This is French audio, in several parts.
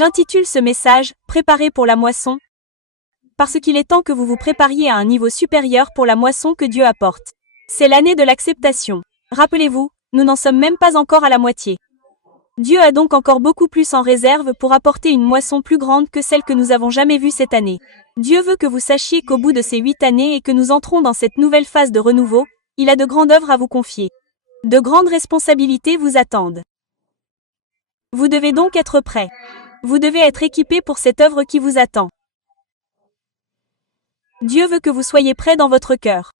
J'intitule ce message « Préparez pour la moisson » parce qu'il est temps que vous vous prépariez à un niveau supérieur pour la moisson que Dieu apporte. C'est l'année de l'acceptation. Rappelez-vous, nous n'en sommes même pas encore à la moitié. Dieu a donc encore beaucoup plus en réserve pour apporter une moisson plus grande que celle que nous avons jamais vue cette année. Dieu veut que vous sachiez qu'au bout de ces 8 années et que nous entrons dans cette nouvelle phase de renouveau, il a de grandes œuvres à vous confier. De grandes responsabilités vous attendent. Vous devez donc être prêt. Vous devez être équipé pour cette œuvre qui vous attend. Dieu veut que vous soyez prêt dans votre cœur.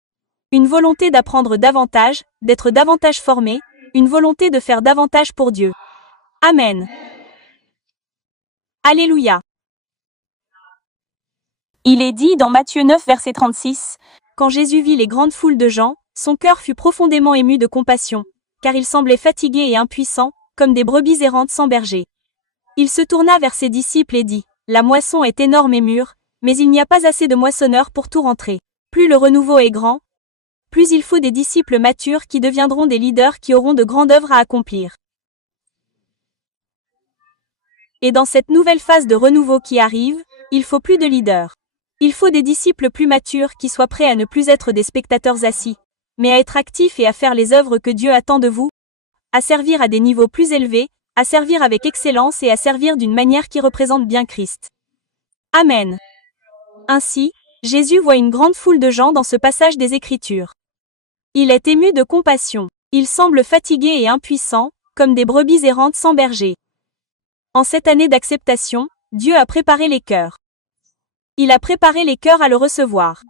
Une volonté d'apprendre davantage, d'être davantage formé, une volonté de faire davantage pour Dieu. Amen. Alléluia. Il est dit dans Matthieu 9 verset 36, « Quand Jésus vit les grandes foules de gens, son cœur fut profondément ému de compassion, car il semblait fatigué et impuissant, comme des brebis errantes sans berger. Il se tourna vers ses disciples et dit, « La moisson est énorme et mûre, mais il n'y a pas assez de moissonneurs pour tout rentrer. Plus le renouveau est grand, plus il faut des disciples matures qui deviendront des leaders qui auront de grandes œuvres à accomplir. » Et dans cette nouvelle phase de renouveau qui arrive, il faut plus de leaders. Il faut des disciples plus matures qui soient prêts à ne plus être des spectateurs assis, mais à être actifs et à faire les œuvres que Dieu attend de vous, à servir à des niveaux plus élevés, à servir avec excellence et à servir d'une manière qui représente bien Christ. Amen. Ainsi, Jésus voit une grande foule de gens dans ce passage des Écritures. Il est ému de compassion. Il semble fatigué et impuissant, comme des brebis errantes sans berger. En cette année d'acceptation, Dieu a préparé les cœurs. Il a préparé les cœurs à le recevoir.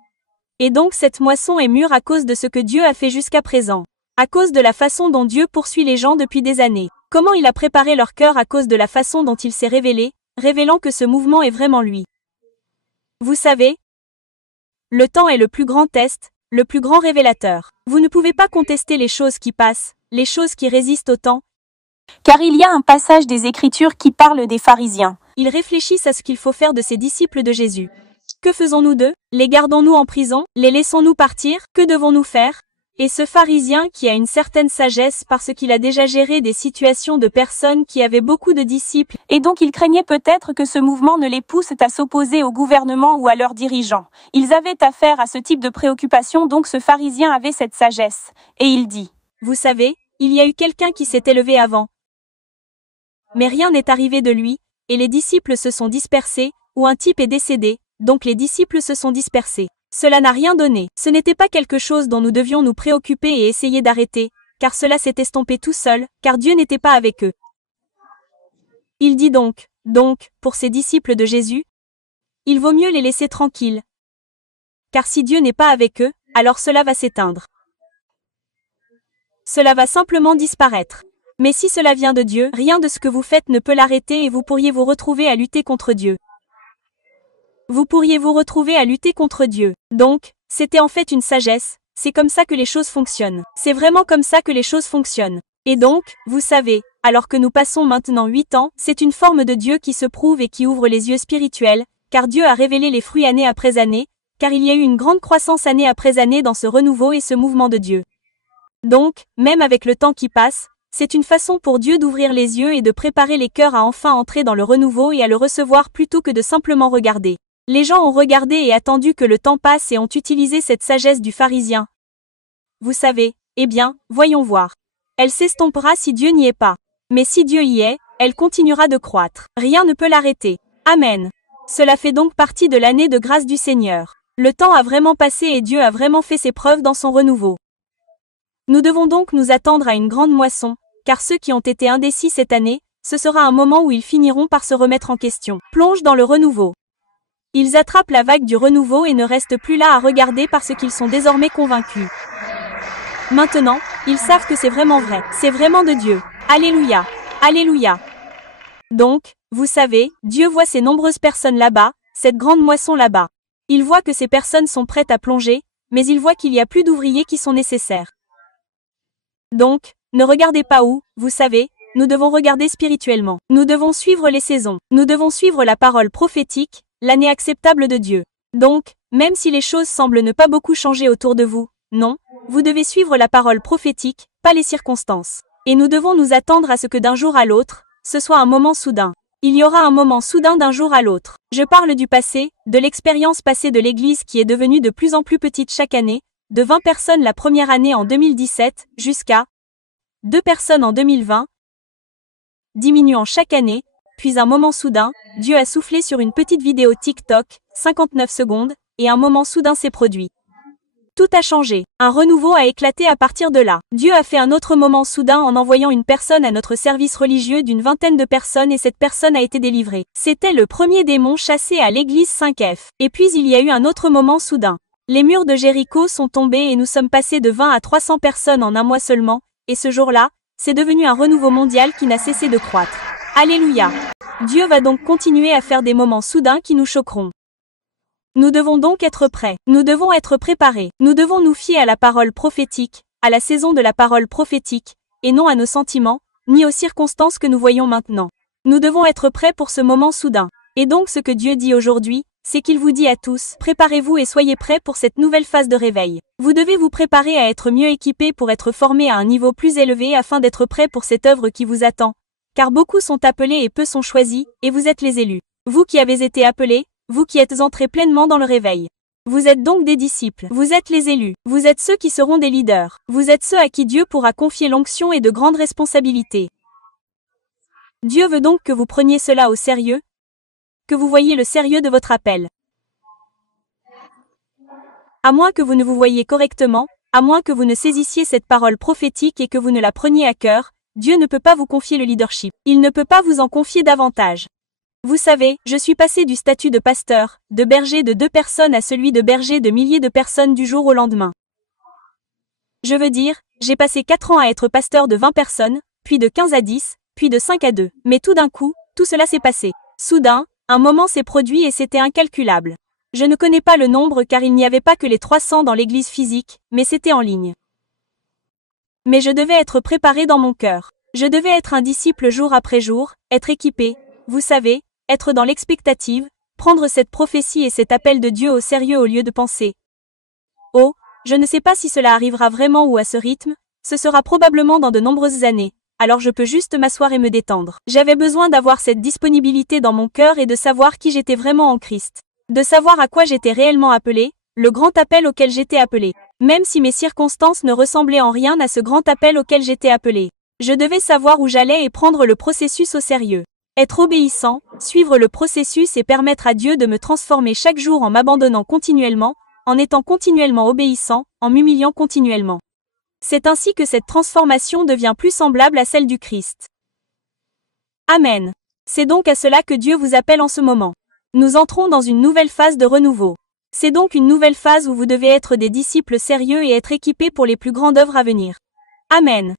Et donc cette moisson est mûre à cause de ce que Dieu a fait jusqu'à présent. À cause de la façon dont Dieu poursuit les gens depuis des années. Comment il a préparé leur cœur à cause de la façon dont il s'est révélé, révélant que ce mouvement est vraiment lui. Vous savez, le temps est le plus grand test, le plus grand révélateur. Vous ne pouvez pas contester les choses qui passent, les choses qui résistent au temps. Car il y a un passage des Écritures qui parle des pharisiens. Ils réfléchissent à ce qu'il faut faire de ces disciples de Jésus. Que faisons-nous d'eux? Les gardons-nous en prison? Les laissons-nous partir? Que devons-nous faire? Et ce pharisien qui a une certaine sagesse parce qu'il a déjà géré des situations de personnes qui avaient beaucoup de disciples, et donc il craignait peut-être que ce mouvement ne les pousse à s'opposer au gouvernement ou à leurs dirigeants. Ils avaient affaire à ce type de préoccupation, donc ce pharisien avait cette sagesse. Et il dit, « Vous savez, il y a eu quelqu'un qui s'est élevé avant. Mais rien n'est arrivé de lui, et les disciples se sont dispersés, ou un type est décédé, donc les disciples se sont dispersés. Cela n'a rien donné. Ce n'était pas quelque chose dont nous devions nous préoccuper et essayer d'arrêter, car cela s'est estompé tout seul, car Dieu n'était pas avec eux. » Il dit donc, pour ces disciples de Jésus, il vaut mieux les laisser tranquilles. Car si Dieu n'est pas avec eux, alors cela va s'éteindre. Cela va simplement disparaître. Mais si cela vient de Dieu, rien de ce que vous faites ne peut l'arrêter et vous pourriez vous retrouver à lutter contre Dieu. Vous pourriez vous retrouver à lutter contre Dieu. Donc, c'était en fait une sagesse, c'est comme ça que les choses fonctionnent. C'est vraiment comme ça que les choses fonctionnent. Et donc, vous savez, alors que nous passons maintenant 8 ans, c'est une forme de Dieu qui se prouve et qui ouvre les yeux spirituels, car Dieu a révélé les fruits année après année, car il y a eu une grande croissance année après année dans ce renouveau et ce mouvement de Dieu. Donc, même avec le temps qui passe, c'est une façon pour Dieu d'ouvrir les yeux et de préparer les cœurs à enfin entrer dans le renouveau et à le recevoir plutôt que de simplement regarder. Les gens ont regardé et attendu que le temps passe et ont utilisé cette sagesse du pharisien. Vous savez, eh bien, voyons voir. Elle s'estompera si Dieu n'y est pas. Mais si Dieu y est, elle continuera de croître. Rien ne peut l'arrêter. Amen. Cela fait donc partie de l'année de grâce du Seigneur. Le temps a vraiment passé et Dieu a vraiment fait ses preuves dans son renouveau. Nous devons donc nous attendre à une grande moisson, car ceux qui ont été indécis cette année, ce sera un moment où ils finiront par se remettre en question. Plongent dans le renouveau. Ils attrapent la vague du renouveau et ne restent plus là à regarder parce qu'ils sont désormais convaincus. Maintenant, ils savent que c'est vraiment vrai, c'est vraiment de Dieu. Alléluia, alléluia. Donc, vous savez, Dieu voit ces nombreuses personnes là-bas, cette grande moisson là-bas. Il voit que ces personnes sont prêtes à plonger, mais il voit qu'il y a plus d'ouvriers qui sont nécessaires. Donc, ne regardez pas où, vous savez, nous devons regarder spirituellement. Nous devons suivre les saisons. Nous devons suivre la parole prophétique, l'année acceptable de Dieu. Donc, même si les choses semblent ne pas beaucoup changer autour de vous, non, vous devez suivre la parole prophétique, pas les circonstances. Et nous devons nous attendre à ce que d'un jour à l'autre, ce soit un moment soudain. Il y aura un moment soudain d'un jour à l'autre. Je parle du passé, de l'expérience passée de l'Église qui est devenue de plus en plus petite chaque année, de 20 personnes la première année en 2017, jusqu'à 2 personnes en 2020, diminuant chaque année, puis un moment soudain, Dieu a soufflé sur une petite vidéo TikTok, 59 secondes, et un moment soudain s'est produit. Tout a changé. Un renouveau a éclaté à partir de là. Dieu a fait un autre moment soudain en envoyant une personne à notre service religieux d'une vingtaine de personnes et cette personne a été délivrée. C'était le premier démon chassé à l'église 5F. Et puis il y a eu un autre moment soudain. Les murs de Jéricho sont tombés et nous sommes passés de 20 à 300 personnes en un mois seulement, et ce jour-là, c'est devenu un renouveau mondial qui n'a cessé de croître. Alléluia. Dieu va donc continuer à faire des moments soudains qui nous choqueront. Nous devons donc être prêts. Nous devons être préparés. Nous devons nous fier à la parole prophétique, à la saison de la parole prophétique, et non à nos sentiments, ni aux circonstances que nous voyons maintenant. Nous devons être prêts pour ce moment soudain. Et donc ce que Dieu dit aujourd'hui, c'est qu'il vous dit à tous, préparez-vous et soyez prêts pour cette nouvelle phase de réveil. Vous devez vous préparer à être mieux équipés pour être formés à un niveau plus élevé afin d'être prêts pour cette œuvre qui vous attend. Car beaucoup sont appelés et peu sont choisis, et vous êtes les élus. Vous qui avez été appelés, vous qui êtes entrés pleinement dans le réveil. Vous êtes donc des disciples. Vous êtes les élus. Vous êtes ceux qui seront des leaders. Vous êtes ceux à qui Dieu pourra confier l'onction et de grandes responsabilités. Dieu veut donc que vous preniez cela au sérieux, que vous voyiez le sérieux de votre appel. À moins que vous ne vous voyiez correctement, à moins que vous ne saisissiez cette parole prophétique et que vous ne la preniez à cœur, Dieu ne peut pas vous confier le leadership. Il ne peut pas vous en confier davantage. Vous savez, je suis passé du statut de pasteur, de berger de 2 personnes à celui de berger de milliers de personnes du jour au lendemain. Je veux dire, j'ai passé 4 ans à être pasteur de 20 personnes, puis de 15 à 10, puis de 5 à 2. Mais tout d'un coup, tout cela s'est passé. Soudain, un moment s'est produit et c'était incalculable. Je ne connais pas le nombre car il n'y avait pas que les 300 dans l'église physique, mais c'était en ligne. Mais je devais être préparé dans mon cœur. Je devais être un disciple jour après jour, être équipé, vous savez, être dans l'expectative, prendre cette prophétie et cet appel de Dieu au sérieux au lieu de penser. Oh, je ne sais pas si cela arrivera vraiment ou à ce rythme, ce sera probablement dans de nombreuses années, alors je peux juste m'asseoir et me détendre. J'avais besoin d'avoir cette disponibilité dans mon cœur et de savoir qui j'étais vraiment en Christ. De savoir à quoi j'étais réellement appelé, le grand appel auquel j'étais appelé. Même si mes circonstances ne ressemblaient en rien à ce grand appel auquel j'étais appelé. Je devais savoir où j'allais et prendre le processus au sérieux. Être obéissant, suivre le processus et permettre à Dieu de me transformer chaque jour en m'abandonnant continuellement, en étant continuellement obéissant, en m'humiliant continuellement. C'est ainsi que cette transformation devient plus semblable à celle du Christ. Amen. C'est donc à cela que Dieu vous appelle en ce moment. Nous entrons dans une nouvelle phase de renouveau. C'est donc une nouvelle phase où vous devez être des disciples sérieux et être équipés pour les plus grandes œuvres à venir. Amen.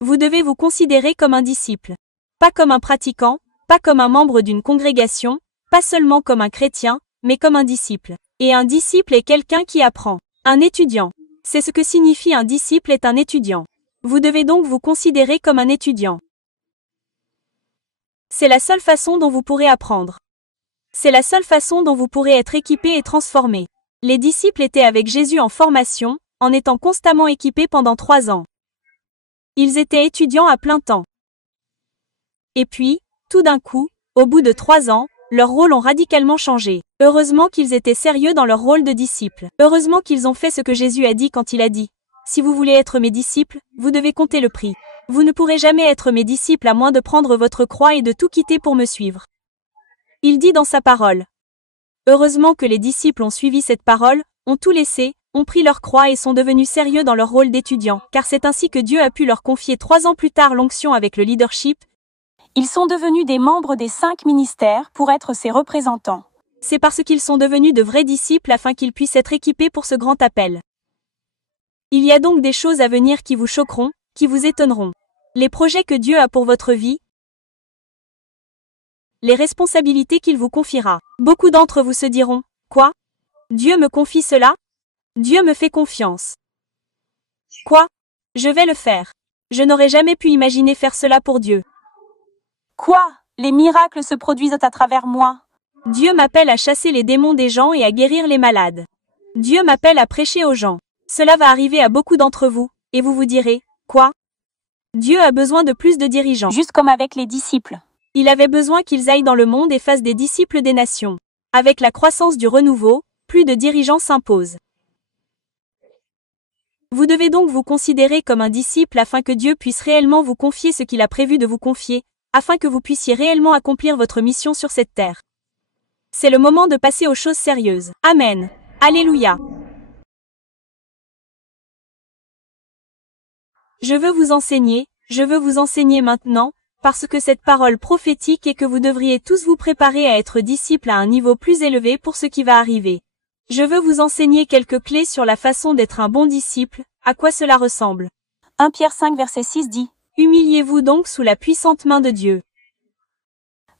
Vous devez vous considérer comme un disciple. Pas comme un pratiquant, pas comme un membre d'une congrégation, pas seulement comme un chrétien, mais comme un disciple. Et un disciple est quelqu'un qui apprend. Un étudiant. C'est ce que signifie un disciple est un étudiant. Vous devez donc vous considérer comme un étudiant. C'est la seule façon dont vous pourrez apprendre. C'est la seule façon dont vous pourrez être équipé et transformé. Les disciples étaient avec Jésus en formation, en étant constamment équipés pendant 3 ans. Ils étaient étudiants à plein temps. Et puis, tout d'un coup, au bout de 3 ans, leurs rôles ont radicalement changé. Heureusement qu'ils étaient sérieux dans leur rôle de disciples. Heureusement qu'ils ont fait ce que Jésus a dit quand il a dit « Si vous voulez être mes disciples, vous devez compter le prix. Vous ne pourrez jamais être mes disciples à moins de prendre votre croix et de tout quitter pour me suivre. » Il dit dans sa parole. Heureusement que les disciples ont suivi cette parole, ont tout laissé, ont pris leur croix et sont devenus sérieux dans leur rôle d'étudiants, car c'est ainsi que Dieu a pu leur confier 3 ans plus tard l'onction avec le leadership. Ils sont devenus des membres des 5 ministères pour être ses représentants. C'est parce qu'ils sont devenus de vrais disciples afin qu'ils puissent être équipés pour ce grand appel. Il y a donc des choses à venir qui vous choqueront, qui vous étonneront. Les projets que Dieu a pour votre vie, les responsabilités qu'il vous confiera. Beaucoup d'entre vous se diront, « Quoi? Dieu me confie cela? Dieu me fait confiance. Quoi? Je vais le faire. Je n'aurais jamais pu imaginer faire cela pour Dieu. Quoi? Les miracles se produisent à travers moi. Dieu m'appelle à chasser les démons des gens et à guérir les malades. Dieu m'appelle à prêcher aux gens. Cela va arriver à beaucoup d'entre vous, Et vous vous direz, quoi? Dieu a besoin de plus de dirigeants. Juste comme avec les disciples. Il avait besoin qu'ils aillent dans le monde et fassent des disciples des nations. Avec la croissance du renouveau, plus de dirigeants s'imposent. Vous devez donc vous considérer comme un disciple afin que Dieu puisse réellement vous confier ce qu'il a prévu de vous confier, afin que vous puissiez réellement accomplir votre mission sur cette terre. C'est le moment de passer aux choses sérieuses. Amen. Alléluia. Je veux vous enseigner maintenant, parce que cette parole prophétique est que vous devriez tous vous préparer à être disciples à un niveau plus élevé pour ce qui va arriver. Je veux vous enseigner quelques clés sur la façon d'être un bon disciple, à quoi cela ressemble. 1 Pierre 5 verset 6 dit, Humiliez-vous donc sous la puissante main de Dieu.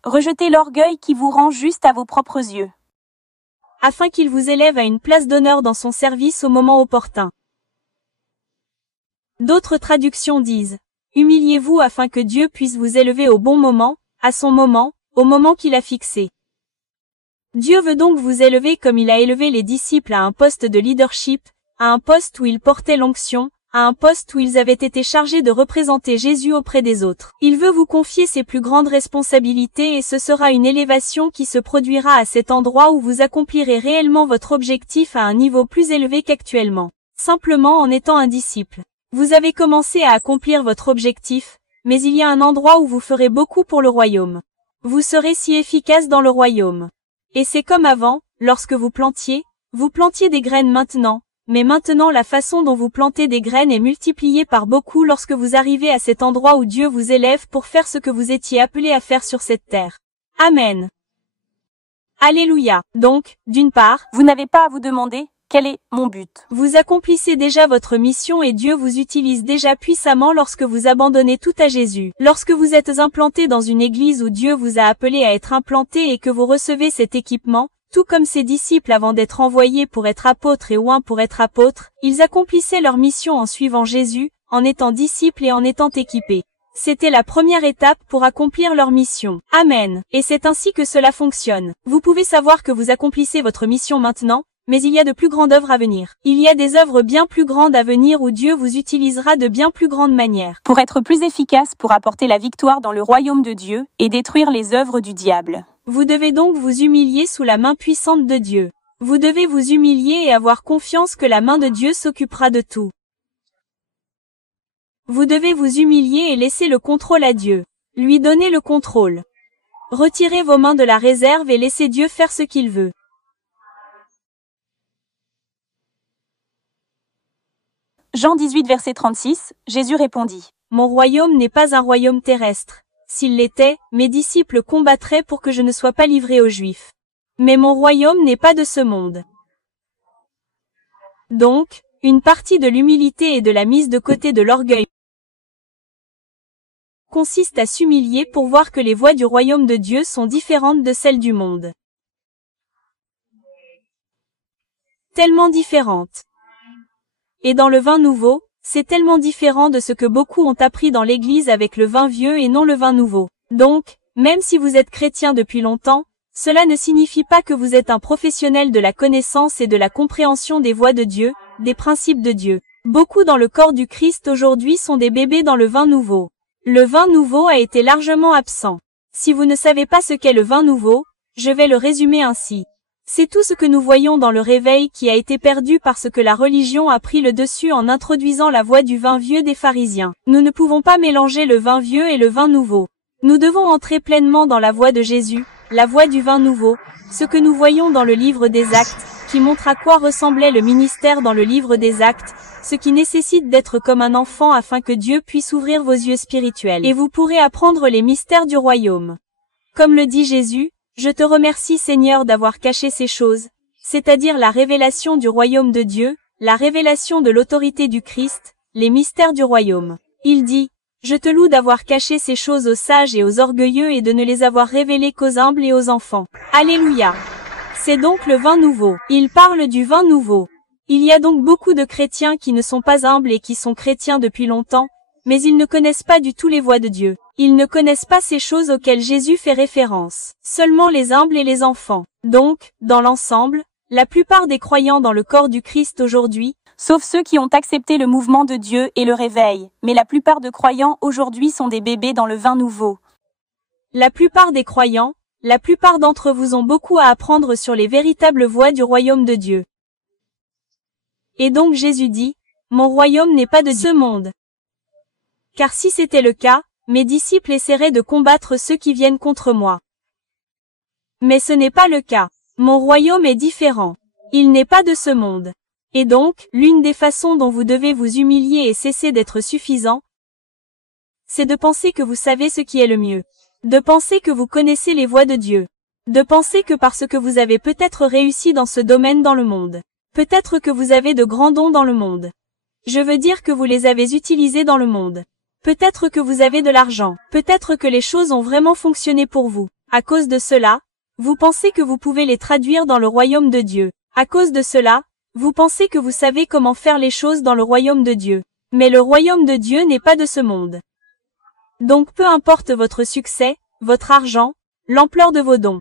Rejetez l'orgueil qui vous rend juste à vos propres yeux. Afin qu'il vous élève à une place d'honneur dans son service au moment opportun. D'autres traductions disent, humiliez-vous afin que Dieu puisse vous élever au bon moment, à son moment, au moment qu'il a fixé. Dieu veut donc vous élever comme il a élevé les disciples à un poste de leadership, à un poste où ils portaient l'onction, à un poste où ils avaient été chargés de représenter Jésus auprès des autres. Il veut vous confier ses plus grandes responsabilités et ce sera une élévation qui se produira à cet endroit où vous accomplirez réellement votre objectif à un niveau plus élevé qu'actuellement. Simplement en étant un disciple. Vous avez commencé à accomplir votre objectif, mais il y a un endroit où vous ferez beaucoup pour le royaume. Vous serez si efficace dans le royaume. Et c'est comme avant, lorsque vous plantiez des graines maintenant, mais maintenant la façon dont vous plantez des graines est multipliée par beaucoup lorsque vous arrivez à cet endroit où Dieu vous élève pour faire ce que vous étiez appelé à faire sur cette terre. Amen. Alléluia. Donc, d'une part, vous n'avez pas à vous demander, quel est mon but? Vous accomplissez déjà votre mission et Dieu vous utilise déjà puissamment lorsque vous abandonnez tout à Jésus. Lorsque vous êtes implanté dans une église où Dieu vous a appelé à être implanté et que vous recevez cet équipement, tout comme ses disciples avant d'être envoyés pour être apôtres et oints pour être apôtres, ils accomplissaient leur mission en suivant Jésus, en étant disciples et en étant équipés. C'était la première étape pour accomplir leur mission. Amen. Et c'est ainsi que cela fonctionne. Vous pouvez savoir que vous accomplissez votre mission maintenant, mais il y a de plus grandes œuvres à venir. Il y a des œuvres bien plus grandes à venir où Dieu vous utilisera de bien plus grandes manières. Pour être plus efficace pour apporter la victoire dans le royaume de Dieu et détruire les œuvres du diable. Vous devez donc vous humilier sous la main puissante de Dieu. Vous devez vous humilier et avoir confiance que la main de Dieu s'occupera de tout. Vous devez vous humilier et laisser le contrôle à Dieu. Lui donner le contrôle. Retirez vos mains de la réserve et laissez Dieu faire ce qu'il veut. Jean 18 verset 36, Jésus répondit. Mon royaume n'est pas un royaume terrestre. S'il l'était, mes disciples combattraient pour que je ne sois pas livré aux Juifs. Mais mon royaume n'est pas de ce monde. Donc, une partie de l'humilité et de la mise de côté de l'orgueil consiste à s'humilier pour voir que les voies du royaume de Dieu sont différentes de celles du monde. Tellement différentes. Et dans le vin nouveau, c'est tellement différent de ce que beaucoup ont appris dans l'église avec le vin vieux et non le vin nouveau. Donc, même si vous êtes chrétien depuis longtemps, cela ne signifie pas que vous êtes un professionnel de la connaissance et de la compréhension des voies de Dieu, des principes de Dieu. Beaucoup dans le corps du Christ aujourd'hui sont des bébés dans le vin nouveau. Le vin nouveau a été largement absent. Si vous ne savez pas ce qu'est le vin nouveau, je vais le résumer ainsi. C'est tout ce que nous voyons dans le réveil qui a été perdu parce que la religion a pris le dessus en introduisant la voie du vin vieux des pharisiens. Nous ne pouvons pas mélanger le vin vieux et le vin nouveau. Nous devons entrer pleinement dans la voie de Jésus, la voie du vin nouveau, ce que nous voyons dans le livre des Actes, qui montre à quoi ressemblait le ministère dans le livre des Actes, ce qui nécessite d'être comme un enfant afin que Dieu puisse ouvrir vos yeux spirituels. Et vous pourrez apprendre les mystères du royaume. Comme le dit Jésus, je te remercie Seigneur d'avoir caché ces choses, c'est-à-dire la révélation du royaume de Dieu, la révélation de l'autorité du Christ, les mystères du royaume. Il dit, je te loue d'avoir caché ces choses aux sages et aux orgueilleux et de ne les avoir révélées qu'aux humbles et aux enfants. Alléluia. C'est donc le vin nouveau. Il parle du vin nouveau. Il y a donc beaucoup de chrétiens qui ne sont pas humbles et qui sont chrétiens depuis longtemps, mais ils ne connaissent pas du tout les voies de Dieu. Ils ne connaissent pas ces choses auxquelles Jésus fait référence. Seulement les humbles et les enfants. Donc, dans l'ensemble, la plupart des croyants dans le corps du Christ aujourd'hui sauf ceux qui ont accepté le mouvement de Dieu et le réveil. Mais la plupart de croyants aujourd'hui sont des bébés dans le vin nouveau. La plupart des croyants, la plupart d'entre vous ont beaucoup à apprendre sur les véritables voies du royaume de Dieu. Et donc Jésus dit, « Mon royaume n'est pas de ce monde. » Car si c'était le cas, mes disciples essaieraient de combattre ceux qui viennent contre moi. Mais ce n'est pas le cas. Mon royaume est différent. Il n'est pas de ce monde. Et donc, l'une des façons dont vous devez vous humilier et cesser d'être suffisant, c'est de penser que vous savez ce qui est le mieux. De penser que vous connaissez les voies de Dieu. De penser que parce que vous avez peut-être réussi dans ce domaine dans le monde. Peut-être que vous avez de grands dons dans le monde. Je veux dire que vous les avez utilisés dans le monde. Peut-être que vous avez de l'argent. Peut-être que les choses ont vraiment fonctionné pour vous. À cause de cela, vous pensez que vous pouvez les traduire dans le royaume de Dieu. À cause de cela, vous pensez que vous savez comment faire les choses dans le royaume de Dieu. Mais le royaume de Dieu n'est pas de ce monde. Donc peu importe votre succès, votre argent, l'ampleur de vos dons.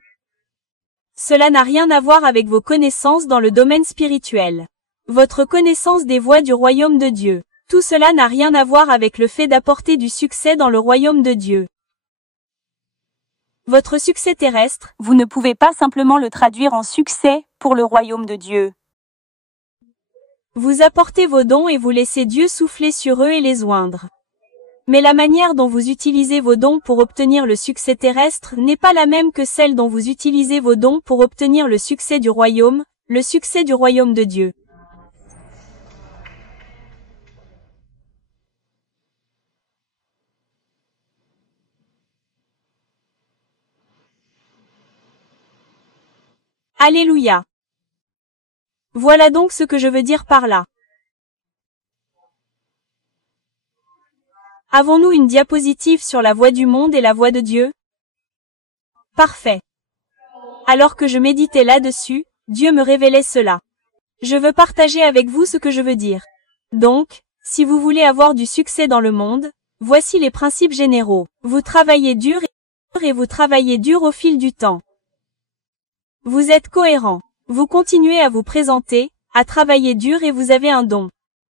Cela n'a rien à voir avec vos connaissances dans le domaine spirituel. Votre connaissance des voies du royaume de Dieu. Tout cela n'a rien à voir avec le fait d'apporter du succès dans le royaume de Dieu. Votre succès terrestre, vous ne pouvez pas simplement le traduire en succès pour le royaume de Dieu. Vous apportez vos dons et vous laissez Dieu souffler sur eux et les oindre. Mais la manière dont vous utilisez vos dons pour obtenir le succès terrestre n'est pas la même que celle dont vous utilisez vos dons pour obtenir le succès du royaume de Dieu. Alléluia. Voilà donc ce que je veux dire par là. Avons-nous une diapositive sur la voie du monde et la voie de Dieu? Parfait. Alors que je méditais là-dessus, Dieu me révélait cela. Je veux partager avec vous ce que je veux dire. Donc, si vous voulez avoir du succès dans le monde, voici les principes généraux. Vous travaillez dur et vous travaillez dur au fil du temps. Vous êtes cohérent. Vous continuez à vous présenter, à travailler dur et vous avez un don.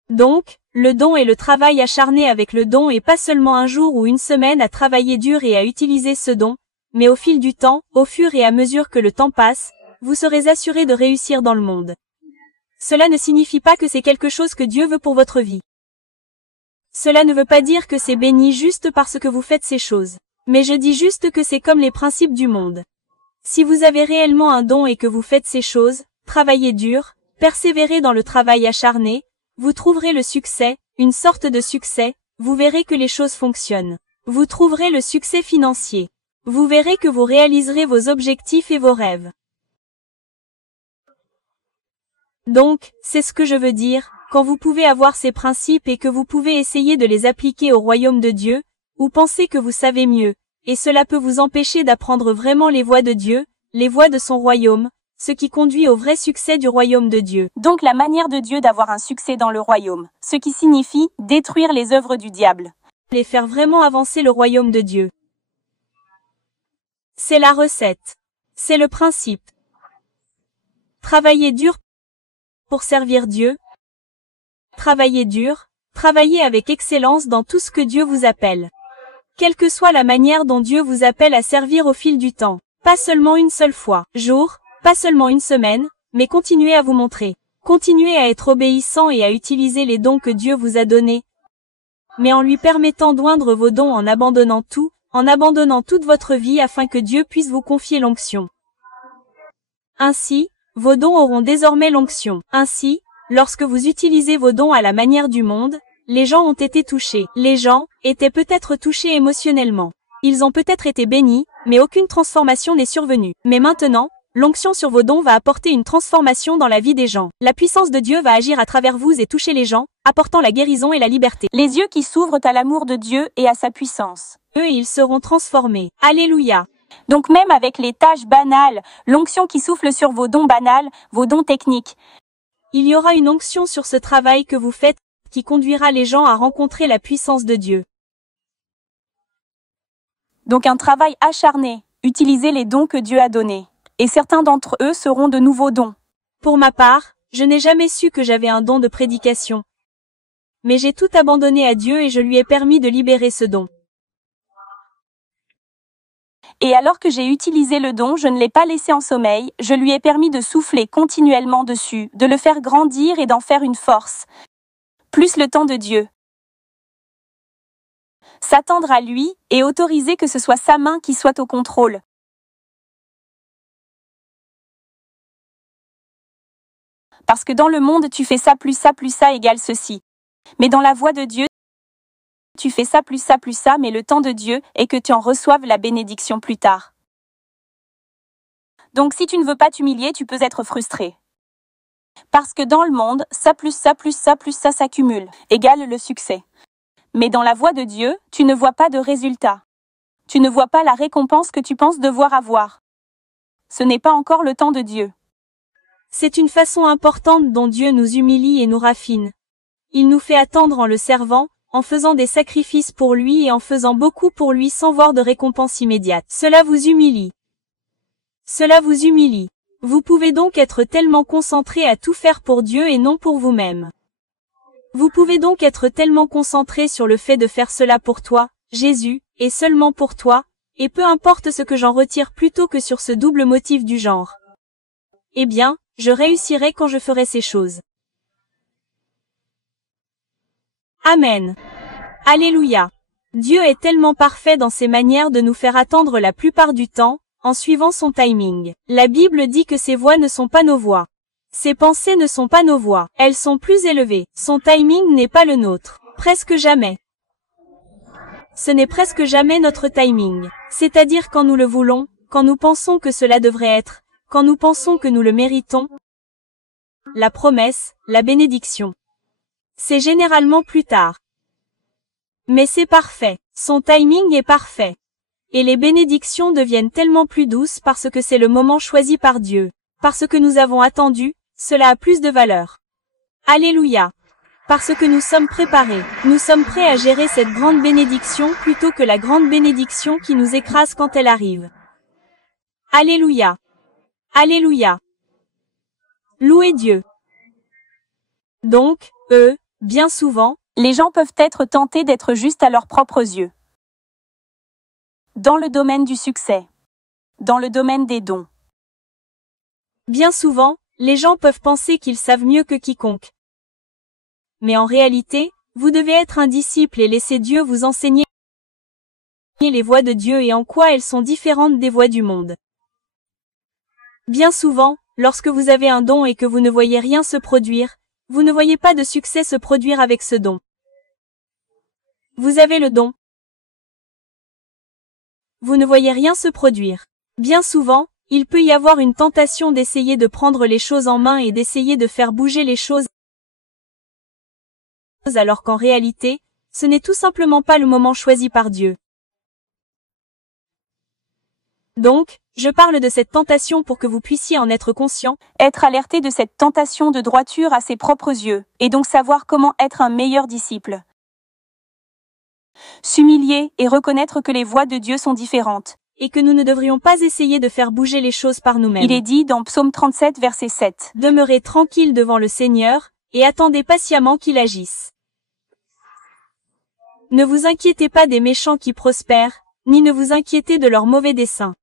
Donc, le don et le travail acharné avec le don et pas seulement un jour ou une semaine à travailler dur et à utiliser ce don, mais au fil du temps, au fur et à mesure que le temps passe, vous serez assuré de réussir dans le monde. Cela ne signifie pas que c'est quelque chose que Dieu veut pour votre vie. Cela ne veut pas dire que c'est béni juste parce que vous faites ces choses. Mais je dis juste que c'est comme les principes du monde. Si vous avez réellement un don et que vous faites ces choses, travaillez dur, persévérez dans le travail acharné, vous trouverez le succès, une sorte de succès, vous verrez que les choses fonctionnent. Vous trouverez le succès financier. Vous verrez que vous réaliserez vos objectifs et vos rêves. Donc, c'est ce que je veux dire, quand vous pouvez avoir ces principes et que vous pouvez essayer de les appliquer au royaume de Dieu, ou penser que vous savez mieux, et cela peut vous empêcher d'apprendre vraiment les voies de Dieu, les voies de son royaume, ce qui conduit au vrai succès du royaume de Dieu. Donc la manière de Dieu d'avoir un succès dans le royaume, ce qui signifie détruire les œuvres du diable. Et faire vraiment avancer le royaume de Dieu. C'est la recette. C'est le principe. Travaillez dur pour servir Dieu. Travaillez dur, travaillez avec excellence dans tout ce que Dieu vous appelle. Quelle que soit la manière dont Dieu vous appelle à servir au fil du temps. Pas seulement une seule fois, jour, pas seulement une semaine, mais continuez à vous montrer. Continuez à être obéissant et à utiliser les dons que Dieu vous a donnés, mais en lui permettant d'oindre vos dons en abandonnant toute votre vie afin que Dieu puisse vous confier l'onction. Ainsi, vos dons auront désormais l'onction. Ainsi, lorsque vous utilisez vos dons à la manière du monde, les gens ont été touchés. Les gens étaient peut-être touchés émotionnellement. Ils ont peut-être été bénis, mais aucune transformation n'est survenue. Mais maintenant, l'onction sur vos dons va apporter une transformation dans la vie des gens. La puissance de Dieu va agir à travers vous et toucher les gens, apportant la guérison et la liberté. Les yeux qui s'ouvrent à l'amour de Dieu et à sa puissance. Eux, ils seront transformés. Alléluia. Donc même avec les tâches banales, l'onction qui souffle sur vos dons banals, vos dons techniques. Il y aura une onction sur ce travail que vous faites, qui conduira les gens à rencontrer la puissance de Dieu. Donc un travail acharné, utilisez les dons que Dieu a donnés. Et certains d'entre eux seront de nouveaux dons. Pour ma part, Je n'ai jamais su que j'avais un don de prédication. Mais j'ai tout abandonné à Dieu et je lui ai permis de libérer ce don. Et alors que j'ai utilisé le don, je ne l'ai pas laissé en sommeil, je lui ai permis de souffler continuellement dessus, de le faire grandir et d'en faire une force. Plus le temps de Dieu. S'attendre à lui et autoriser que ce soit sa main qui soit au contrôle. Parce que dans le monde, tu fais ça plus ça égale ceci. Mais dans la voie de Dieu, tu fais ça plus ça, mais le temps de Dieu est que tu en reçoives la bénédiction plus tard. Donc si tu ne veux pas t'humilier, tu peux être frustré. Parce que dans le monde, ça s'accumule, égale le succès. Mais dans la voie de Dieu, tu ne vois pas de résultat. Tu ne vois pas la récompense que tu penses devoir avoir. Ce n'est pas encore le temps de Dieu. C'est une façon importante dont Dieu nous humilie et nous raffine. Il nous fait attendre en le servant, en faisant des sacrifices pour lui et en faisant beaucoup pour lui sans voir de récompense immédiate. Cela vous humilie. Cela vous humilie. Vous pouvez donc être tellement concentré à tout faire pour Dieu et non pour vous-même. Vous pouvez donc être tellement concentré sur le fait de faire cela pour toi, Jésus, et seulement pour toi, et peu importe ce que j'en retire plutôt que sur ce double motif du genre. Eh bien, je réussirai quand je ferai ces choses. Amen. Alléluia. Dieu est tellement parfait dans ses manières de nous faire attendre la plupart du temps, en suivant son timing. La Bible dit que ses voies ne sont pas nos voies. Ses pensées ne sont pas nos voies. Elles sont plus élevées. Son timing n'est pas le nôtre. Presque jamais. Ce n'est presque jamais notre timing. C'est-à-dire quand nous le voulons, quand nous pensons que cela devrait être, quand nous pensons que nous le méritons. La promesse, la bénédiction. C'est généralement plus tard. Mais c'est parfait. Son timing est parfait. Et les bénédictions deviennent tellement plus douces parce que c'est le moment choisi par Dieu. Parce que nous avons attendu, cela a plus de valeur. Alléluia. Parce que nous sommes préparés. Nous sommes prêts à gérer cette grande bénédiction plutôt que la grande bénédiction qui nous écrase quand elle arrive. Alléluia. Alléluia. Louez Dieu. Donc, bien souvent, les gens peuvent être tentés d'être justes à leurs propres yeux. Dans le domaine du succès. Dans le domaine des dons. Bien souvent, les gens peuvent penser qu'ils savent mieux que quiconque. Mais en réalité, vous devez être un disciple et laisser Dieu vous enseigner les voies de Dieu et en quoi elles sont différentes des voies du monde. Bien souvent, lorsque vous avez un don et que vous ne voyez rien se produire, vous ne voyez pas de succès se produire avec ce don. Vous avez le don. Vous ne voyez rien se produire. Bien souvent, il peut y avoir une tentation d'essayer de prendre les choses en main et d'essayer de faire bouger les choses, alors qu'en réalité, ce n'est tout simplement pas le moment choisi par Dieu. Donc, je parle de cette tentation pour que vous puissiez en être conscient, être alerté de cette tentation de droiture à ses propres yeux, et donc savoir comment être un meilleur disciple. S'humilier et reconnaître que les voies de Dieu sont différentes. Et que nous ne devrions pas essayer de faire bouger les choses par nous-mêmes. Il est dit dans Psaume 37, verset 7. Demeurez tranquille devant le Seigneur, et attendez patiemment qu'il agisse. Ne vous inquiétez pas des méchants qui prospèrent, ni ne vous inquiétez de leurs mauvais desseins.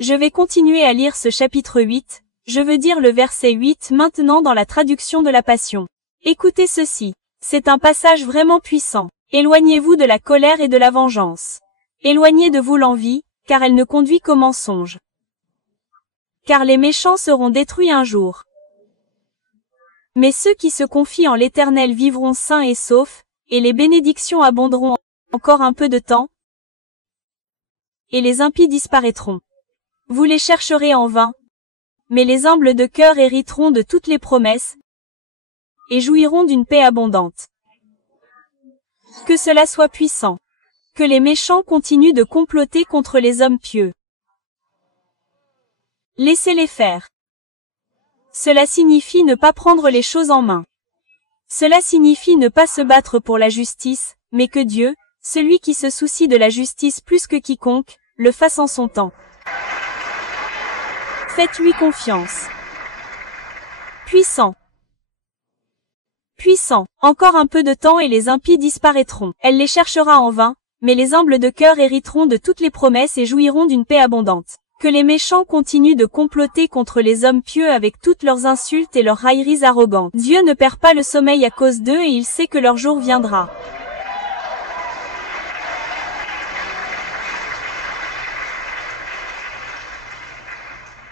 Je vais continuer à lire ce chapitre 8, je veux dire le verset 8 maintenant dans la traduction de la Passion. Écoutez ceci. C'est un passage vraiment puissant. Éloignez-vous de la colère et de la vengeance. Éloignez de vous l'envie, car elle ne conduit qu'au mensonge. Car les méchants seront détruits un jour. Mais ceux qui se confient en l'Éternel vivront sains et saufs, et les bénédictions abonderont encore un peu de temps, et les impies disparaîtront. Vous les chercherez en vain, mais les humbles de cœur hériteront de toutes les promesses, et jouiront d'une paix abondante. Que cela soit puissant. Que les méchants continuent de comploter contre les hommes pieux. Laissez-les faire. Cela signifie ne pas prendre les choses en main. Cela signifie ne pas se battre pour la justice, mais que Dieu, celui qui se soucie de la justice plus que quiconque, le fasse en son temps. Faites-lui confiance. Puissant. Puissant. Encore un peu de temps et les impies disparaîtront. Elle les cherchera en vain, mais les humbles de cœur hériteront de toutes les promesses et jouiront d'une paix abondante. Que les méchants continuent de comploter contre les hommes pieux avec toutes leurs insultes et leurs railleries arrogantes. Dieu ne perd pas le sommeil à cause d'eux et il sait que leur jour viendra.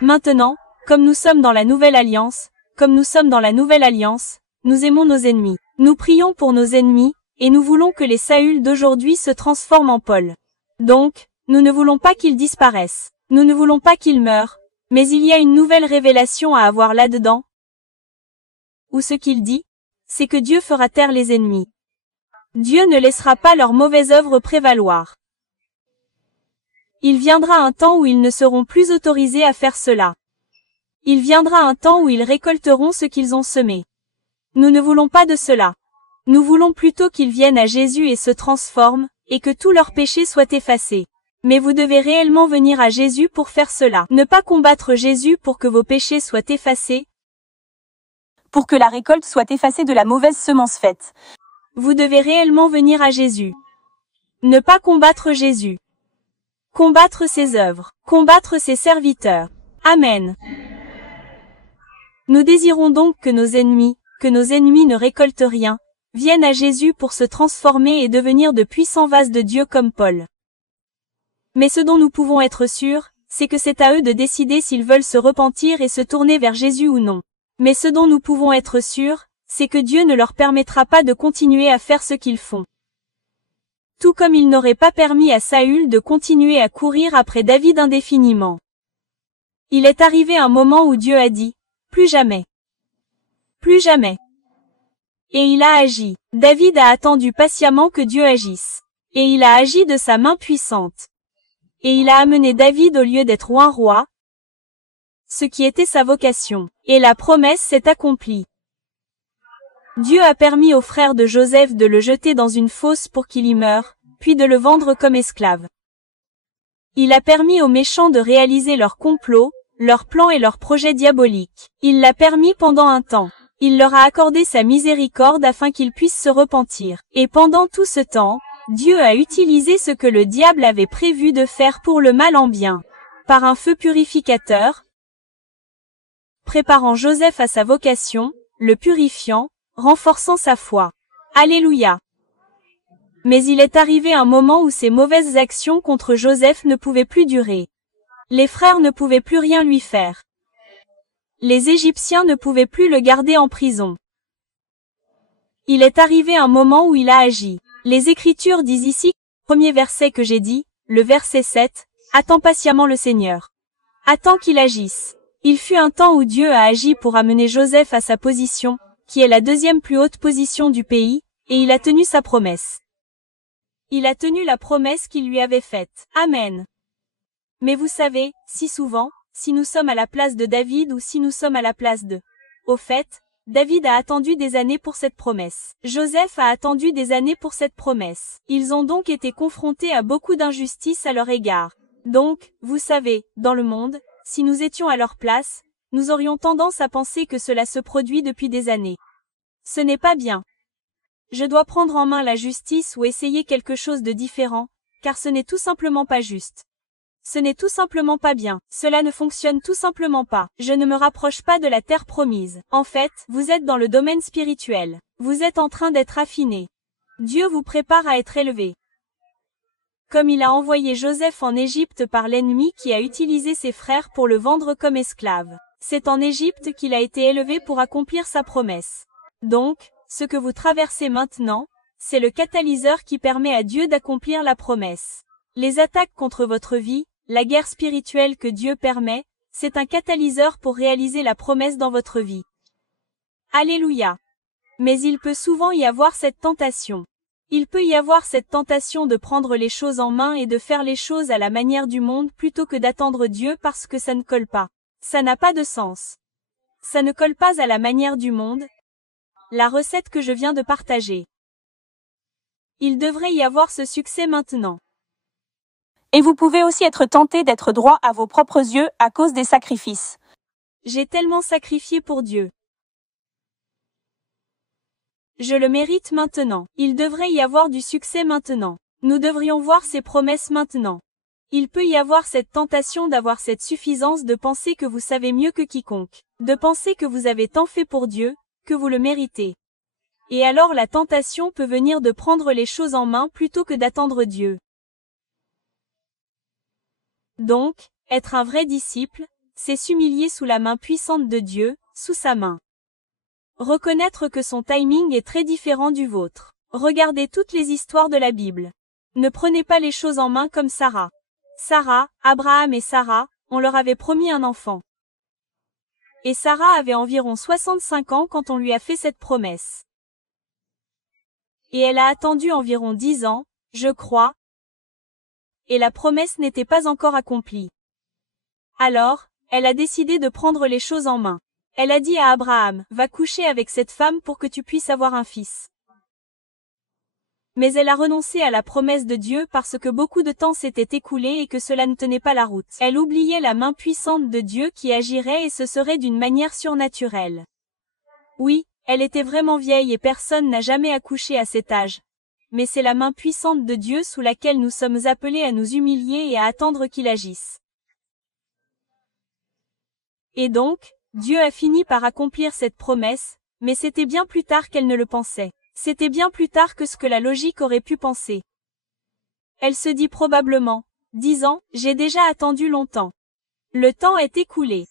Maintenant, comme nous sommes dans la nouvelle alliance, nous aimons nos ennemis. Nous prions pour nos ennemis, et nous voulons que les Saül d'aujourd'hui se transforment en Paul. Donc, nous ne voulons pas qu'ils disparaissent. Nous ne voulons pas qu'ils meurent, mais il y a une nouvelle révélation à avoir là-dedans. Ou ce qu'il dit, c'est que Dieu fera taire les ennemis. Dieu ne laissera pas leurs mauvaises œuvres prévaloir. Il viendra un temps où ils ne seront plus autorisés à faire cela. Il viendra un temps où ils récolteront ce qu'ils ont semé. Nous ne voulons pas de cela. Nous voulons plutôt qu'ils viennent à Jésus et se transforment, et que tous leurs péchés soient effacés. Mais vous devez réellement venir à Jésus pour faire cela. Ne pas combattre Jésus pour que vos péchés soient effacés. Pour que la récolte soit effacée de la mauvaise semence faite. Vous devez réellement venir à Jésus. Ne pas combattre Jésus. Combattre ses œuvres. Combattre ses serviteurs. Amen. Nous désirons donc que nos ennemis ne récoltent rien, viennent à Jésus pour se transformer et devenir de puissants vases de Dieu comme Paul. Mais ce dont nous pouvons être sûrs, c'est que c'est à eux de décider s'ils veulent se repentir et se tourner vers Jésus ou non. Mais ce dont nous pouvons être sûrs, c'est que Dieu ne leur permettra pas de continuer à faire ce qu'ils font. Tout comme il n'aurait pas permis à Saül de continuer à courir après David indéfiniment. Il est arrivé un moment où Dieu a dit, plus jamais. Plus jamais. Et il a agi. David a attendu patiemment que Dieu agisse. Et il a agi de sa main puissante. Et il a amené David au lieu d'être roi, ce qui était sa vocation. Et la promesse s'est accomplie. Dieu a permis aux frères de Joseph de le jeter dans une fosse pour qu'il y meure, puis de le vendre comme esclave. Il a permis aux méchants de réaliser leurs complots, leurs plans et leurs projets diaboliques. Il l'a permis pendant un temps. Il leur a accordé sa miséricorde afin qu'ils puissent se repentir. Et pendant tout ce temps, Dieu a utilisé ce que le diable avait prévu de faire pour le mal en bien. Par un feu purificateur, préparant Joseph à sa vocation, le purifiant, renforçant sa foi. Alléluia. Mais il est arrivé un moment où ces mauvaises actions contre Joseph ne pouvaient plus durer. Les frères ne pouvaient plus rien lui faire. Les Égyptiens ne pouvaient plus le garder en prison. Il est arrivé un moment où il a agi. Les Écritures disent ici, premier verset que j'ai dit, le verset 7, « Attends patiemment le Seigneur. Attends qu'il agisse. » Il fut un temps où Dieu a agi pour amener Joseph à sa position, qui est la deuxième plus haute position du pays, et il a tenu sa promesse. Il a tenu la promesse qu'il lui avait faite. Amen. Mais vous savez, si souvent, si nous sommes à la place de David ou si nous sommes à la place de... Au fait, David a attendu des années pour cette promesse. Joseph a attendu des années pour cette promesse. Ils ont donc été confrontés à beaucoup d'injustices à leur égard. Donc, vous savez, dans le monde, si nous étions à leur place, nous aurions tendance à penser que cela se produit depuis des années. Ce n'est pas bien. Je dois prendre en main la justice ou essayer quelque chose de différent, car ce n'est tout simplement pas juste. Ce n'est tout simplement pas bien. Cela ne fonctionne tout simplement pas. Je ne me rapproche pas de la terre promise. En fait, vous êtes dans le domaine spirituel. Vous êtes en train d'être affiné. Dieu vous prépare à être élevé. Comme il a envoyé Joseph en Égypte par l'ennemi qui a utilisé ses frères pour le vendre comme esclave. C'est en Égypte qu'il a été élevé pour accomplir sa promesse. Donc, ce que vous traversez maintenant, c'est le catalyseur qui permet à Dieu d'accomplir la promesse. Les attaques contre votre vie, la guerre spirituelle que Dieu permet, c'est un catalyseur pour réaliser la promesse dans votre vie. Alléluia. Mais il peut souvent y avoir cette tentation. Il peut y avoir cette tentation de prendre les choses en main et de faire les choses à la manière du monde plutôt que d'attendre Dieu parce que ça ne colle pas. Ça n'a pas de sens. Ça ne colle pas à la manière du monde. La recette que je viens de partager. Il devrait y avoir ce succès maintenant. Et vous pouvez aussi être tenté d'être droit à vos propres yeux à cause des sacrifices. J'ai tellement sacrifié pour Dieu. Je le mérite maintenant. Il devrait y avoir du succès maintenant. Nous devrions voir ces promesses maintenant. Il peut y avoir cette tentation d'avoir cette suffisance de penser que vous savez mieux que quiconque, de penser que vous avez tant fait pour Dieu, que vous le méritez. Et alors la tentation peut venir de prendre les choses en main plutôt que d'attendre Dieu. Donc, être un vrai disciple, c'est s'humilier sous la main puissante de Dieu, sous sa main. Reconnaître que son timing est très différent du vôtre. Regardez toutes les histoires de la Bible. Ne prenez pas les choses en main comme Sarah. Sarah, Abraham et Sarah, on leur avait promis un enfant. Et Sarah avait environ 65 ans quand on lui a fait cette promesse. Et elle a attendu environ 10 ans, je crois. Et la promesse n'était pas encore accomplie. Alors, elle a décidé de prendre les choses en main. Elle a dit à Abraham, va coucher avec cette femme pour que tu puisses avoir un fils. Mais elle a renoncé à la promesse de Dieu parce que beaucoup de temps s'était écoulé et que cela ne tenait pas la route. Elle oubliait la main puissante de Dieu qui agirait et ce serait d'une manière surnaturelle. Oui, elle était vraiment vieille et personne n'a jamais accouché à cet âge. Mais c'est la main puissante de Dieu sous laquelle nous sommes appelés à nous humilier et à attendre qu'il agisse. Et donc, Dieu a fini par accomplir cette promesse, mais c'était bien plus tard qu'elle ne le pensait. C'était bien plus tard que ce que la logique aurait pu penser. Elle se dit probablement, 10 ans, j'ai déjà attendu longtemps. Le temps est écoulé.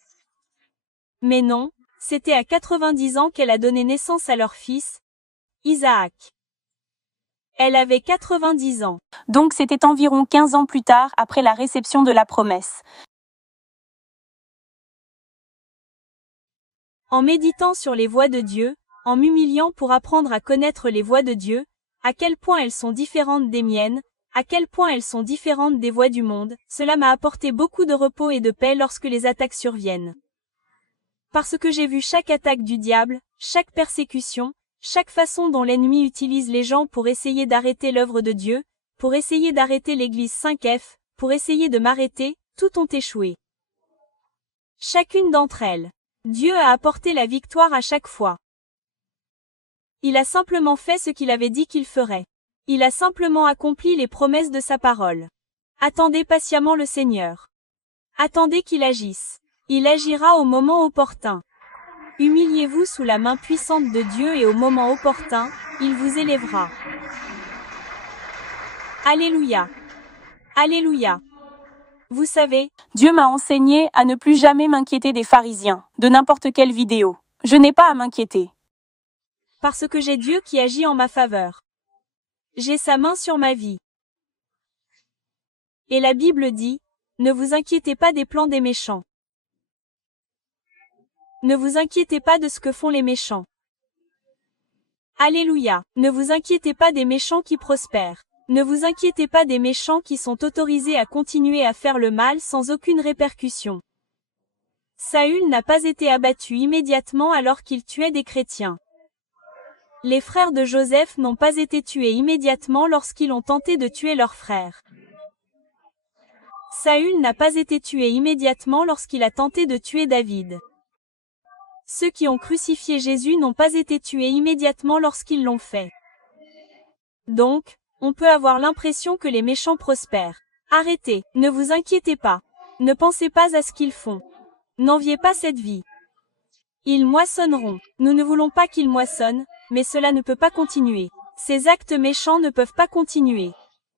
Mais non, c'était à 90 ans qu'elle a donné naissance à leur fils, Isaac. Elle avait 90 ans. Donc c'était environ 15 ans plus tard après la réception de la promesse. En méditant sur les voies de Dieu, en m'humiliant pour apprendre à connaître les voies de Dieu, à quel point elles sont différentes des miennes, à quel point elles sont différentes des voies du monde, cela m'a apporté beaucoup de repos et de paix lorsque les attaques surviennent. Parce que j'ai vu chaque attaque du diable, chaque persécution, chaque façon dont l'ennemi utilise les gens pour essayer d'arrêter l'œuvre de Dieu, pour essayer d'arrêter l'église 5F, pour essayer de m'arrêter, tout ont échoué. Chacune d'entre elles. Dieu a apporté la victoire à chaque fois. Il a simplement fait ce qu'il avait dit qu'il ferait. Il a simplement accompli les promesses de sa parole. Attendez patiemment le Seigneur. Attendez qu'il agisse. Il agira au moment opportun. Humiliez-vous sous la main puissante de Dieu et au moment opportun, il vous élèvera. Alléluia. Alléluia. Vous savez, Dieu m'a enseigné à ne plus jamais m'inquiéter des pharisiens, de n'importe quelle vidéo. Je n'ai pas à m'inquiéter. Parce que j'ai Dieu qui agit en ma faveur. J'ai sa main sur ma vie. Et la Bible dit, ne vous inquiétez pas des plans des méchants. Ne vous inquiétez pas de ce que font les méchants. Alléluia. Ne vous inquiétez pas des méchants qui prospèrent. Ne vous inquiétez pas des méchants qui sont autorisés à continuer à faire le mal sans aucune répercussion. Saül n'a pas été abattu immédiatement alors qu'il tuait des chrétiens. Les frères de Joseph n'ont pas été tués immédiatement lorsqu'ils ont tenté de tuer leur frère. Saül n'a pas été tué immédiatement lorsqu'il a tenté de tuer David. Ceux qui ont crucifié Jésus n'ont pas été tués immédiatement lorsqu'ils l'ont fait. Donc, on peut avoir l'impression que les méchants prospèrent. Arrêtez, ne vous inquiétez pas. Ne pensez pas à ce qu'ils font. N'enviez pas cette vie. Ils moissonneront. Nous ne voulons pas qu'ils moissonnent, mais cela ne peut pas continuer. Ces actes méchants ne peuvent pas continuer.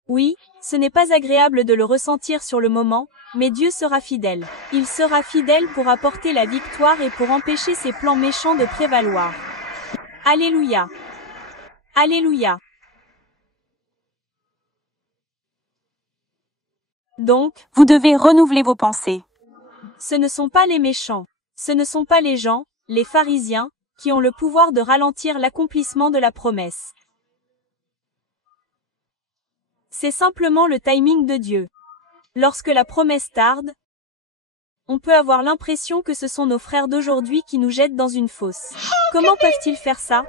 Oui, ce n'est pas agréable de le ressentir sur le moment, mais Dieu sera fidèle. Il sera fidèle pour apporter la victoire et pour empêcher ces plans méchants de prévaloir. Alléluia. Alléluia. Donc, vous devez renouveler vos pensées. Ce ne sont pas les méchants. Ce ne sont pas les gens, les pharisiens, qui ont le pouvoir de ralentir l'accomplissement de la promesse. C'est simplement le timing de Dieu. Lorsque la promesse tarde, on peut avoir l'impression que ce sont nos frères d'aujourd'hui qui nous jettent dans une fosse. Comment peuvent-ils faire ça?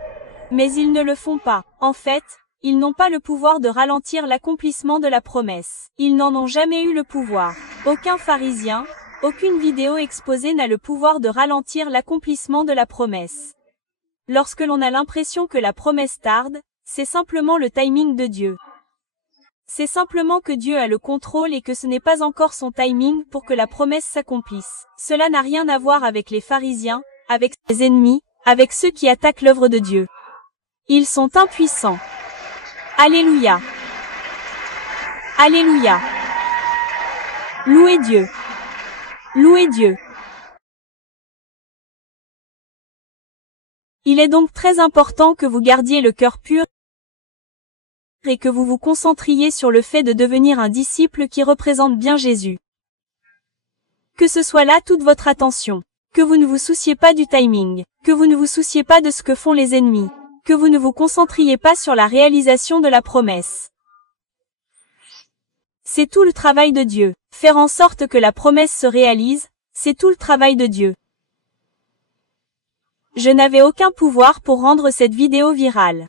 Mais ils ne le font pas. En fait, ils n'ont pas le pouvoir de ralentir l'accomplissement de la promesse. Ils n'en ont jamais eu le pouvoir. Aucun pharisien, aucune vidéo exposée n'a le pouvoir de ralentir l'accomplissement de la promesse. Lorsque l'on a l'impression que la promesse tarde, c'est simplement le timing de Dieu. C'est simplement que Dieu a le contrôle et que ce n'est pas encore son timing pour que la promesse s'accomplisse. Cela n'a rien à voir avec les pharisiens, avec ses ennemis, avec ceux qui attaquent l'œuvre de Dieu. Ils sont impuissants. Alléluia. Alléluia. Louez Dieu. Louez Dieu. Il est donc très important que vous gardiez le cœur pur et que vous vous concentriez sur le fait de devenir un disciple qui représente bien Jésus. Que ce soit là toute votre attention. Que vous ne vous souciez pas du timing. Que vous ne vous souciez pas de ce que font les ennemis. Que vous ne vous concentriez pas sur la réalisation de la promesse. C'est tout le travail de Dieu. Faire en sorte que la promesse se réalise, c'est tout le travail de Dieu. Je n'avais aucun pouvoir pour rendre cette vidéo virale.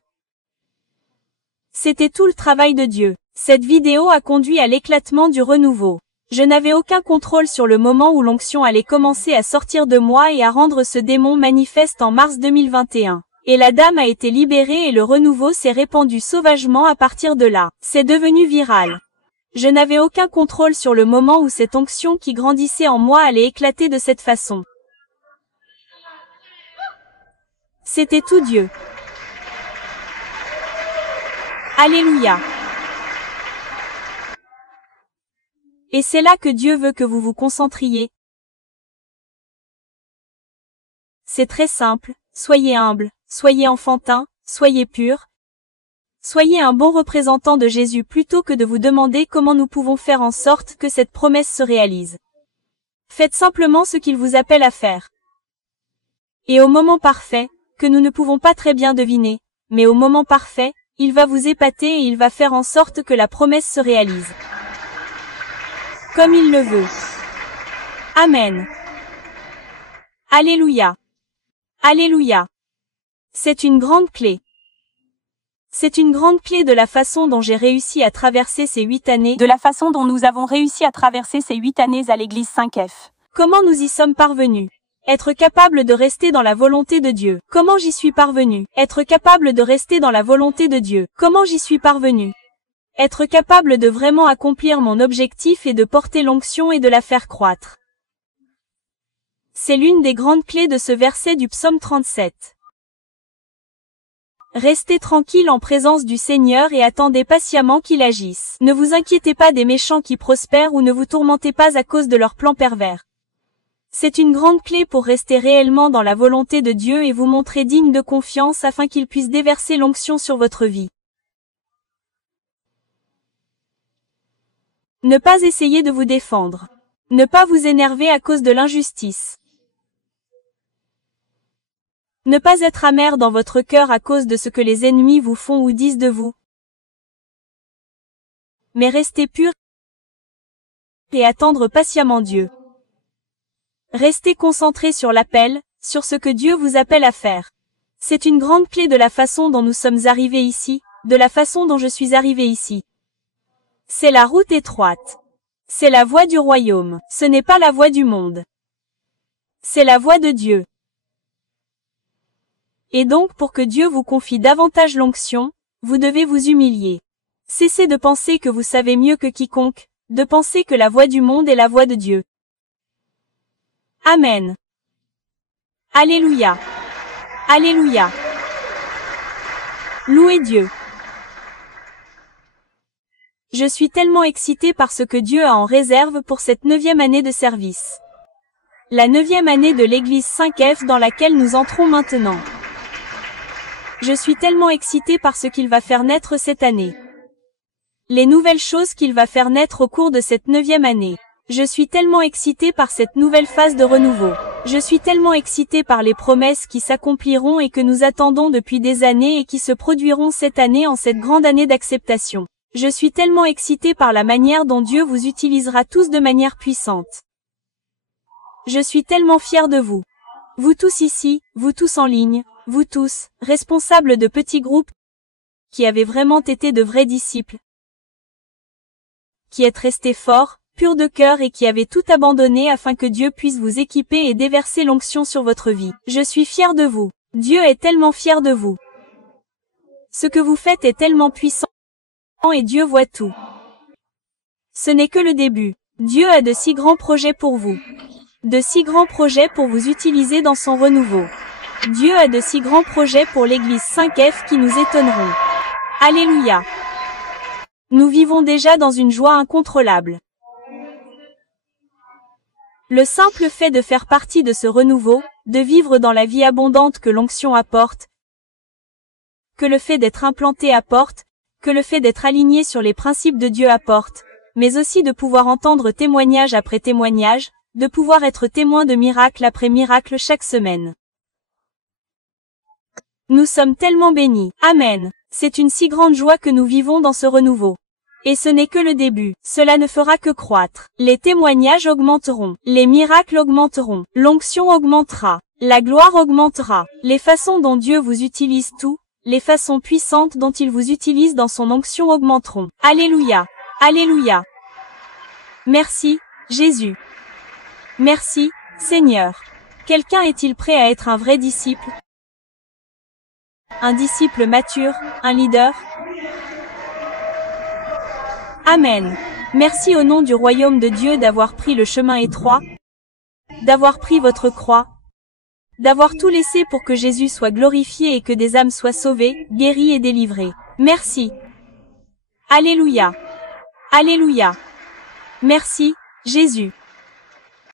C'était tout le travail de Dieu. Cette vidéo a conduit à l'éclatement du renouveau. Je n'avais aucun contrôle sur le moment où l'onction allait commencer à sortir de moi et à rendre ce démon manifeste en mars 2021. Et la dame a été libérée et le renouveau s'est répandu sauvagement à partir de là. C'est devenu viral. Je n'avais aucun contrôle sur le moment où cette onction qui grandissait en moi allait éclater de cette façon. C'était tout Dieu. Alléluia. Et c'est là que Dieu veut que vous vous concentriez. C'est très simple, soyez humble, soyez enfantin, soyez pur. Soyez un bon représentant de Jésus plutôt que de vous demander comment nous pouvons faire en sorte que cette promesse se réalise. Faites simplement ce qu'il vous appelle à faire. Et au moment parfait, que nous ne pouvons pas très bien deviner, mais au moment parfait, il va vous épater et il va faire en sorte que la promesse se réalise. Comme il le veut. Amen. Alléluia. Alléluia. C'est une grande clé. C'est une grande clé de la façon dont j'ai réussi à traverser ces 8 années, De la façon dont nous avons réussi à traverser ces 8 années à l'église 5F. Comment nous y sommes parvenus. Être capable de rester dans la volonté de Dieu. Comment j'y suis parvenu. Être capable de rester dans la volonté de Dieu. Comment j'y suis parvenu. Être capable de vraiment accomplir mon objectif et de porter l'onction et de la faire croître. C'est l'une des grandes clés de ce verset du psaume 37. Restez tranquille en présence du Seigneur et attendez patiemment qu'il agisse. Ne vous inquiétez pas des méchants qui prospèrent ou ne vous tourmentez pas à cause de leurs plans pervers. C'est une grande clé pour rester réellement dans la volonté de Dieu et vous montrer digne de confiance afin qu'il puisse déverser l'onction sur votre vie. Ne pas essayer de vous défendre. Ne pas vous énerver à cause de l'injustice. Ne pas être amer dans votre cœur à cause de ce que les ennemis vous font ou disent de vous. Mais restez pur et attendre patiemment Dieu. Restez concentré sur l'appel, sur ce que Dieu vous appelle à faire. C'est une grande clé de la façon dont nous sommes arrivés ici, de la façon dont je suis arrivé ici. C'est la route étroite. C'est la voie du royaume. Ce n'est pas la voie du monde. C'est la voie de Dieu. Et donc pour que Dieu vous confie davantage l'onction, vous devez vous humilier. Cessez de penser que vous savez mieux que quiconque, de penser que la voie du monde est la voie de Dieu. Amen. Alléluia. Alléluia. Louez Dieu. Je suis tellement excitée par ce que Dieu a en réserve pour cette 9e année de service. La 9e année de l'église 5F dans laquelle nous entrons maintenant. Je suis tellement excitée par ce qu'il va faire naître cette année. Les nouvelles choses qu'il va faire naître au cours de cette 9e année. Je suis tellement excitée par cette nouvelle phase de renouveau. Je suis tellement excitée par les promesses qui s'accompliront et que nous attendons depuis des années et qui se produiront cette année en cette grande année d'acceptation. Je suis tellement excitée par la manière dont Dieu vous utilisera tous de manière puissante. Je suis tellement fière de vous. Vous tous ici, vous tous en ligne, vous tous, responsables de petits groupes, qui avez vraiment été de vrais disciples, qui êtes restés forts, purs de cœur et qui avez tout abandonné afin que Dieu puisse vous équiper et déverser l'onction sur votre vie. Je suis fière de vous. Dieu est tellement fier de vous. Ce que vous faites est tellement puissant et Dieu voit tout. Ce n'est que le début. Dieu a de si grands projets pour vous. De si grands projets pour vous utiliser dans son renouveau. Dieu a de si grands projets pour l'Église 5F qui nous étonneront. Alléluia. Nous vivons déjà dans une joie incontrôlable. Le simple fait de faire partie de ce renouveau, de vivre dans la vie abondante que l'onction apporte, que le fait d'être implanté apporte, que le fait d'être aligné sur les principes de Dieu apporte, mais aussi de pouvoir entendre témoignage après témoignage, de pouvoir être témoin de miracle après miracle chaque semaine. Nous sommes tellement bénis. Amen. C'est une si grande joie que nous vivons dans ce renouveau. Et ce n'est que le début. Cela ne fera que croître. Les témoignages augmenteront. Les miracles augmenteront. L'onction augmentera. La gloire augmentera. Les façons dont Dieu vous utilise tout, les façons puissantes dont il vous utilise dans son onction augmenteront. Alléluia. Alléluia. Merci, Jésus. Merci, Seigneur. Quelqu'un est-il prêt à être un vrai disciple? Un disciple mature, un leader? Amen. Merci au nom du royaume de Dieu d'avoir pris le chemin étroit, d'avoir pris votre croix, d'avoir tout laissé pour que Jésus soit glorifié et que des âmes soient sauvées, guéries et délivrées. Merci. Alléluia. Alléluia. Merci, Jésus.